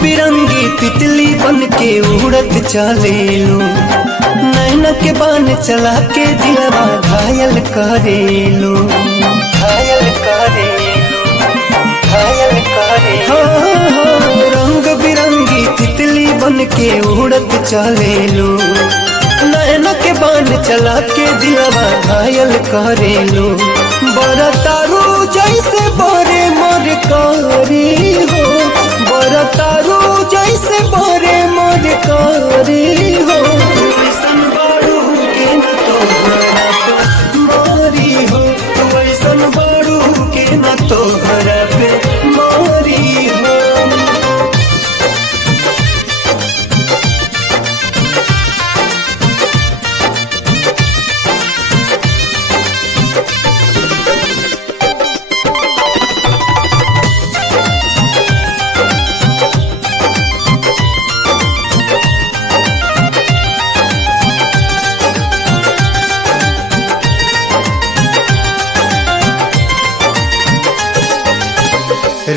बिरंगी तितली बन के उड़त चलेलू, नैन के बान चला के दिलवा घायल करेलू, घायल करेलू, घायल करेलू। रंग बिरंगी तितली बन के उड़त चलेलू, नैन के बान चला के दिलवा घायल करेलू। बरतारू जैसे बरे मर कारी हो, बरतारू जैसे बरे मर कारी हो। वैसन बारू के न तोहरा पे मारी हो, वैसन बारू के न तोहरा पे मारी हो।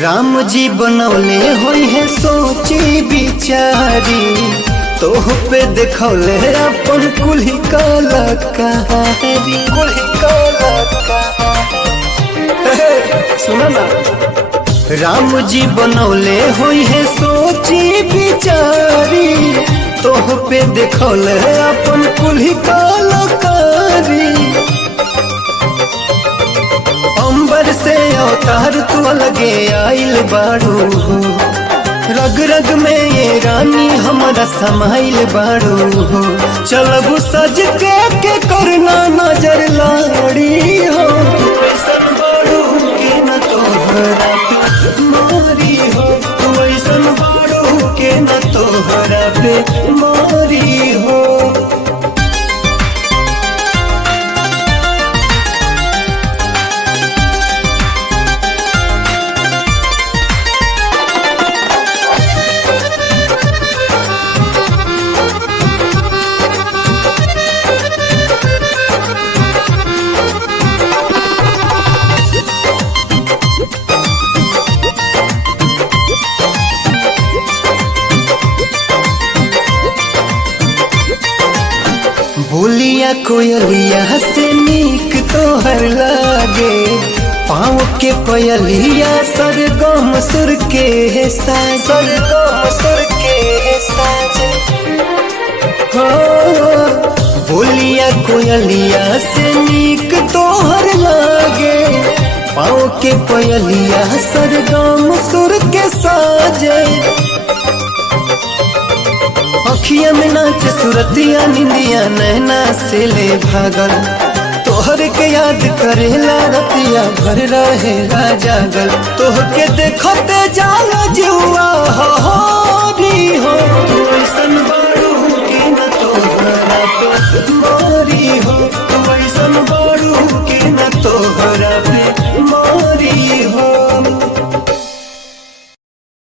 राम जी बनौले होई है सोची बिचारी, तोह पे देखौले अपन कुल्ही कलाकारी, कुल्ही कलाकारी। सुना ना, राम जी बनौले होई है सोची बिचारी, तोह पे देखौले अपन कुल्ही कलाकारी। अंबर से अवतार तू अलगे आइल बाड़ू, रग रग में ये रानी हमारा समाइल बाड़ू। चलबू सज के करना नजर लाड़ी हो, वैसन बाड़ू के न तोहरा पे मारी हो, वैसन बाड़ू के न तोहरा पे मारी हो। बोलिया कोयलिया से नीक तोहर लागे, पाँव के पयलिया सरगम सुर के साज, सरगम सुर के साज। हो बोलिया कोयलिया से नीक तोहर लागे, पाँव के पयलिया सरगम सुर के साजे। अखिया में नाच सुरतिया निंदिया नैना से ले भागल, तोहर के याद करेला रतिया भर रहेला जागल। तोह के देखते जाला जुआ हरी हो, वैसन बारू के न तोहरा पे मारी हो, वैसन